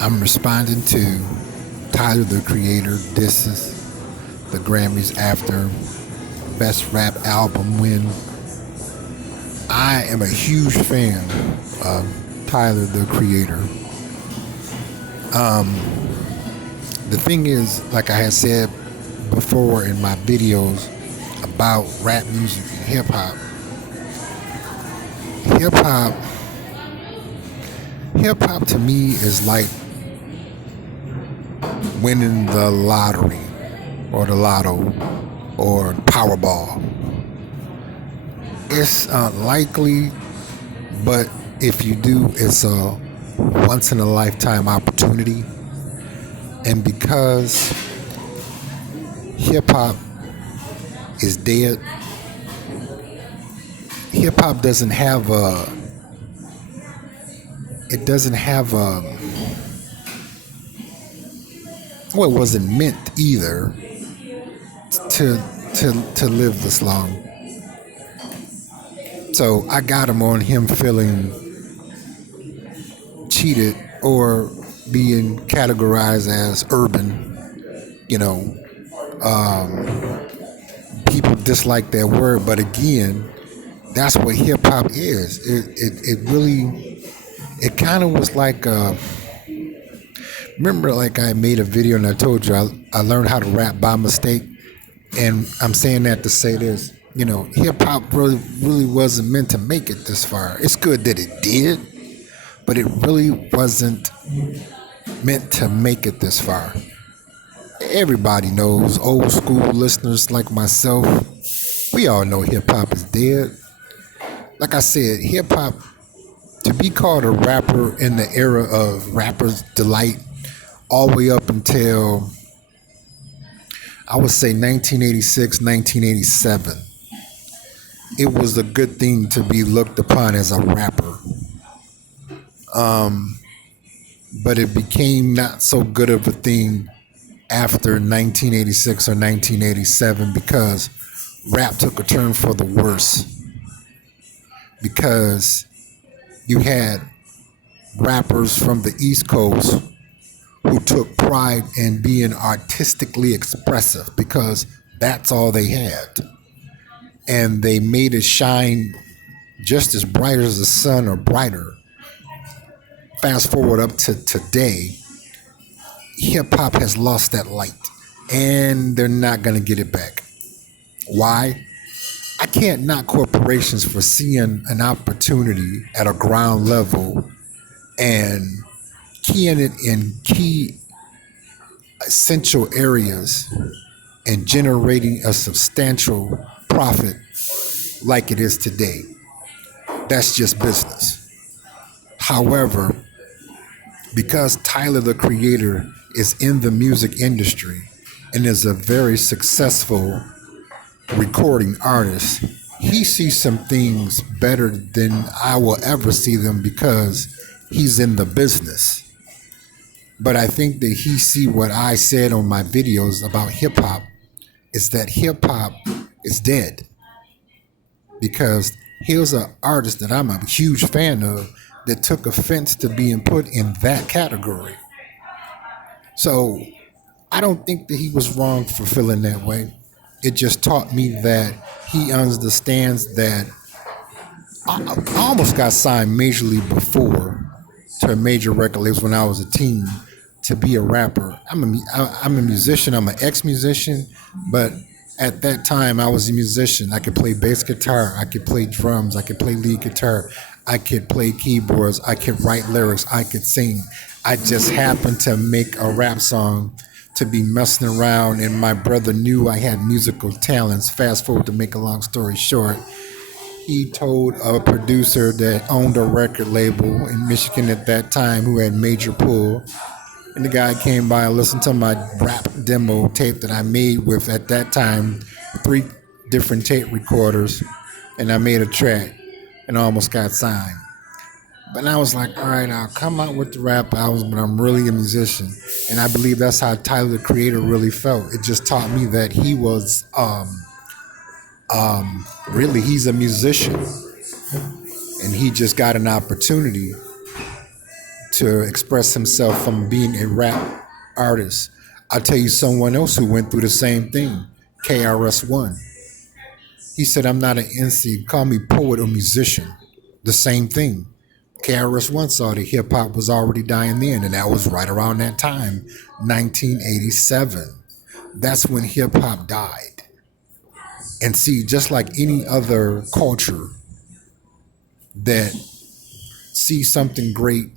I'm responding to Tyler the Creator disses the Grammys after Best Rap Album win. I am a huge fan of Tyler the Creator. The thing is, like I had said before in my videos about rap music and hip hop, hip hop to me is like winning the lottery or the lotto or Powerball. It's unlikely, but if you do, it's a once in a lifetime opportunity. And because hip hop is dead, hip hop doesn't have a, it doesn't have a, well, it wasn't meant either to to live this long. So I got him on him feeling cheated or being categorized as urban. You know, people dislike that word, but again, that's what hip hop is. It really, it kind of was like, remember, like I made a video and I told you I learned how to rap by mistake, and I'm saying that to say this. You know, hip hop really wasn't meant to make it this far. It's good that it did, but it really wasn't meant to make it this far. Everybody knows, old school listeners like myself, we all know hip hop is dead. Like I said, hip hop, to be called a rapper in the era of Rapper's Delight, all the way up until I would say 1986, 1987, it was a good thing to be looked upon as a rapper. But it became not so good of a thing after 1986 or 1987 because rap took a turn for the worse. Because you had rappers from the East Coast who took pride in being artistically expressive because that's all they had. And they made it shine just as bright as the sun or brighter. Fast forward up to today, hip hop has lost that light and they're not going to get it back. Why? I can't knock corporations for seeing an opportunity at a ground level and keying it in key essential areas and generating a substantial profit like it is today. That's just business. However, because Tyler the Creator is in the music industry and is a very successful recording artist, he sees some things better than I will ever see them because he's in the business. But I think that he see what I said on my videos about hip hop is that hip hop is dead because he was an artist that I'm a huge fan of that took offense to being put in that category. So I don't think that he was wrong for feeling that way. It just taught me that he understands that I almost got signed majorly before to a major record label when I was a teen to be a rapper. I'm a musician. I'm an ex-musician, but at that time I was a musician. I could play bass guitar. I could play drums. I could play lead guitar. I could play keyboards. I could write lyrics. I could sing. I just happened to make a rap song to be messing around, and my brother knew I had musical talents. Fast forward to make a long story short, he told a producer that owned a record label in Michigan at that time who had major pull, and the guy came by and listened to my rap demo tape that I made with, at that time, 3 different tape recorders, and I made a track and almost got signed. But I was like, all right, I'll come out with the rap albums, but I'm really a musician. And I believe that's how Tyler the Creator really felt. It just taught me that he was really, he's a musician. And he just got an opportunity to express himself from being a rap artist. I'll tell you someone else who went through the same thing, KRS-One. He said, I'm not an MC, call me poet or musician. The same thing. KRS-One saw that hip hop was already dying then, and that was right around that time, 1987. That's when hip hop died. And see, just like any other culture that sees something great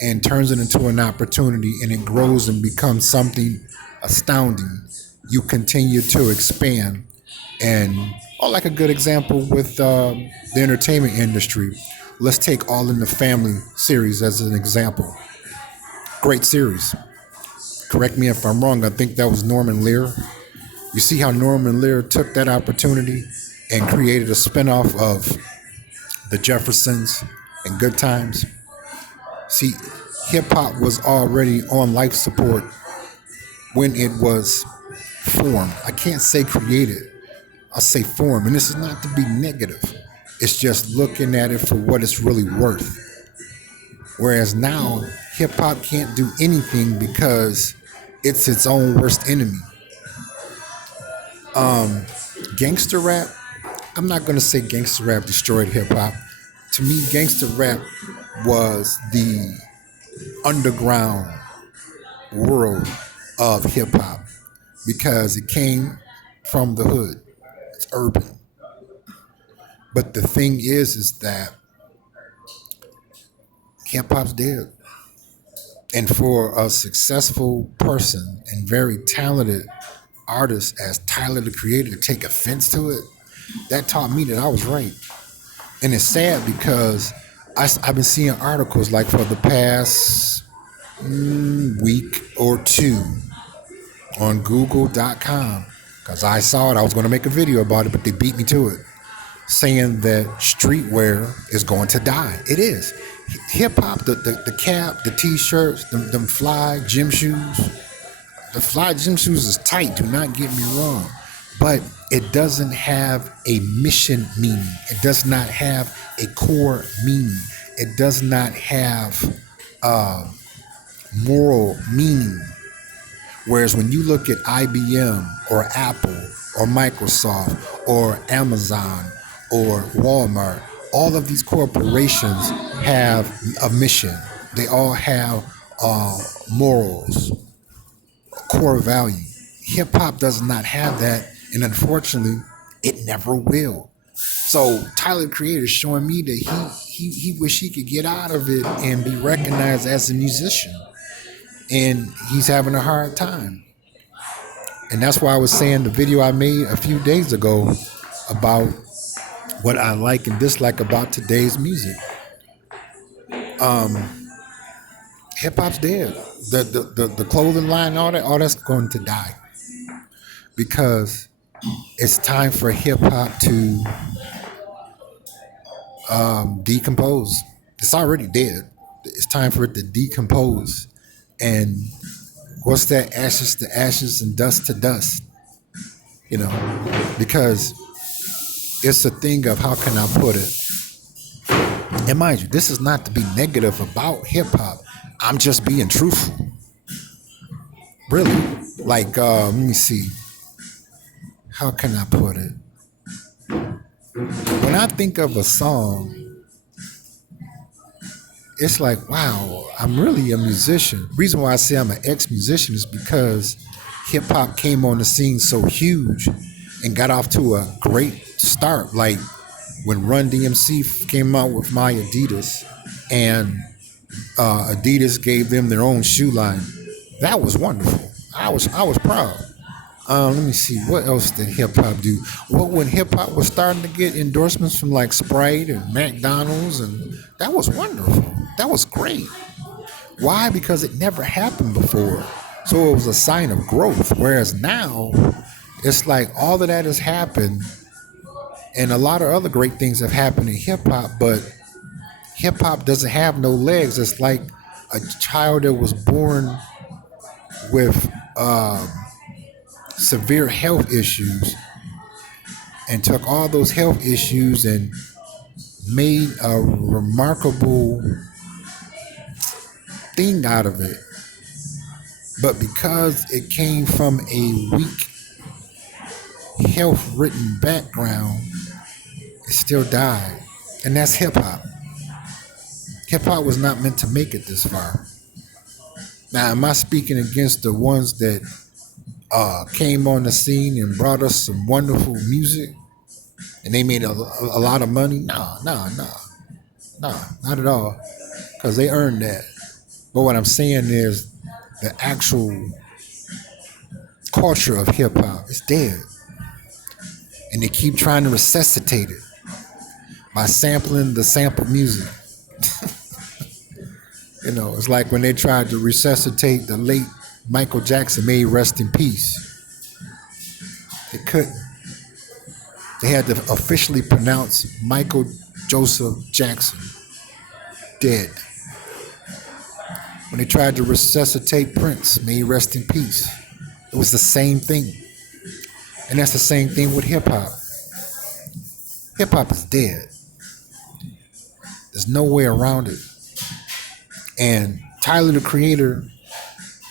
and turns it into an opportunity and it grows and becomes something astounding, you continue to expand. And like a good example with the entertainment industry, let's take All in the Family series as an example. Great series. Correct me if I'm wrong. I think that was Norman Lear. You see how Norman Lear took that opportunity and created a spinoff of The Jeffersons and Good Times. See, hip hop was already on life support when it was formed. I can't say created. I'll say formed. And this is not to be negative. It's just looking at it for what it's really worth. Whereas now, hip hop can't do anything because it's its own worst enemy. Gangster rap, I'm not going to say gangster rap destroyed hip hop. To me, gangster rap was the underground world of hip hop because it came from the hood. It's urban. But the thing is that hip hop's dead. And for a successful person and very talented artist as Tyler the Creator to take offense to it, that taught me that I was right. And it's sad because I've been seeing articles like for the past week or two on Google.com because I saw it. I was going to make a video about it, but they beat me to it, saying that streetwear is going to die. It is. Hip hop, the cap, the t-shirts, them fly gym shoes. The fly gym shoes is tight, do not get me wrong. But it doesn't have a mission meaning. It does not have a core meaning. It does not have moral meaning. Whereas when you look at IBM or Apple or Microsoft or Amazon or Walmart, all of these corporations have a mission. They all have morals, core value. Hip hop does not have that, and unfortunately, it never will. So Tyler the Creator is showing me that he wish he could get out of it and be recognized as a musician, and he's having a hard time. And that's why I was saying the video I made a few days ago about what I like and dislike about today's music. Hip hop's dead. The clothing line, all that's going to die because it's time for hip hop to decompose. It's already dead. It's time for it to decompose. And what's that? Ashes to ashes and dust to dust. You know, because it's a thing of how can I put it? And mind you, this is not to be negative about hip hop. I'm just being truthful. Really. Like, let me see. How can I put it? When I think of a song, it's like, wow, I'm really a musician. Reason why I say I'm an ex-musician is because hip hop came on the scene so huge and got off to a great start. Like when Run DMC came out with My Adidas and Adidas gave them their own shoe line. That was wonderful. I was proud. Let me see, what else did hip hop do? Well, when hip hop was starting to get endorsements from like Sprite and McDonald's, and that was wonderful. That was great. Why? Because it never happened before. So it was a sign of growth. Whereas now, it's like all of that has happened, and a lot of other great things have happened in hip hop, but hip hop doesn't have no legs. It's like a child that was born with severe health issues and took all those health issues and made a remarkable sting out of it, but because it came from a weak, health-ridden background, it still died. And that's hip hop. Hip hop was not meant to make it this far. Now, am I speaking against the ones that came on the scene and brought us some wonderful music and they made a lot of money? No, not at all, because they earned that. But what I'm saying is the actual culture of hip hop is dead. And they keep trying to resuscitate it by sampling the sample music. You know, it's like when they tried to resuscitate the late Michael Jackson, may he rest in peace. They couldn't. They had to officially pronounce Michael Joseph Jackson dead. When they tried to resuscitate Prince, may he rest in peace, it was the same thing. And that's the same thing with hip hop. Hip hop is dead. There's no way around it. And Tyler, the Creator,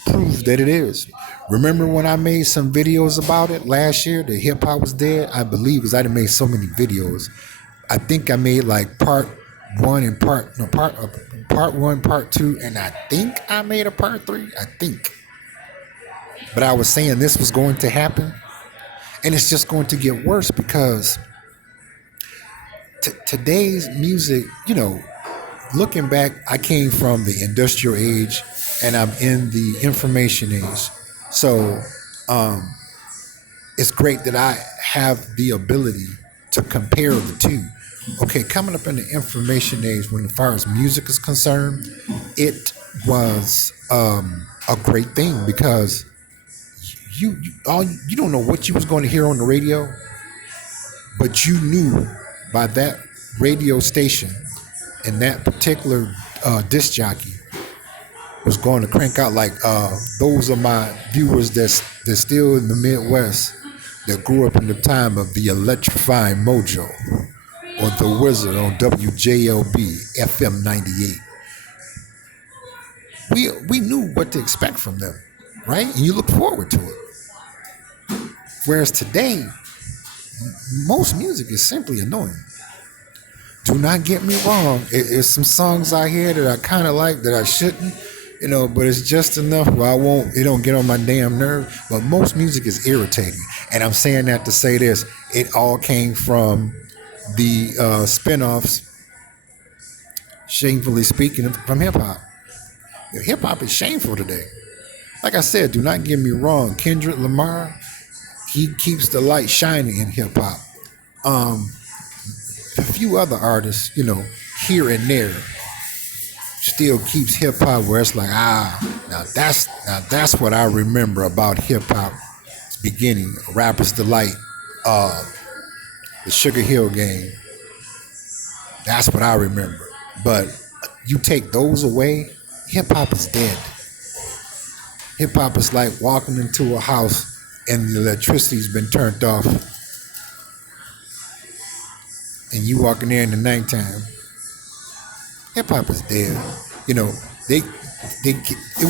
proves that it is. Remember when I made some videos about it last year, that hip hop was dead? I believe, because I done made so many videos. I think I made like part one, part two, and I think I made a part three. I think. But I was saying this was going to happen, and it's just going to get worse because today's music, you know, looking back, I came from the industrial age and I'm in the information age. So it's great that I have the ability to compare the two. Okay, coming up in the information age, when as far as music is concerned, it was a great thing because you don't know what you was going to hear on the radio, but you knew by that radio station and that particular disc jockey was going to crank out, like those of my viewers that's still in the Midwest that grew up in the time of the electrifying Mojo or the Wizard on WJLB FM 98. We knew what to expect from them, right? And you look forward to it. Whereas today, most music is simply annoying. Do not get me wrong. There's some songs out here that I kind of like that I shouldn't, you know, but it's just enough where it don't get on my damn nerve. But most music is irritating. And I'm saying that to say this. It all came from the spinoffs, shamefully speaking, from hip hop. Hip hop is shameful today. Like I said, do not get me wrong. Kendrick Lamar, he keeps the light shining in hip hop. A few other artists, you know, here and there, still keeps hip hop where it's like, now that's what I remember about hip hop's beginning. Rapper's Delight, the Sugar Hill Gang. That's what I remember. But you take those away, hip hop is dead. Hip hop is like walking into a house and the electricity's been turned off, and you walking there in the nighttime. Hip hop is dead. You know, it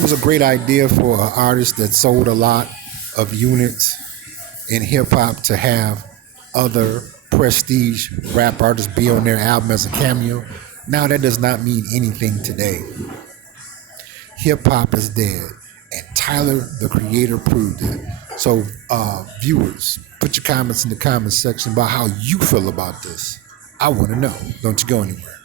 was a great idea for an artist that sold a lot of units in hip hop to have other prestige rap artists be on their album as a cameo. Now that does not mean anything today. Hip hop is dead, and Tyler, the Creator, proved it. So, viewers, put your comments in the comment section about how you feel about this. I want to know. Don't you go anywhere.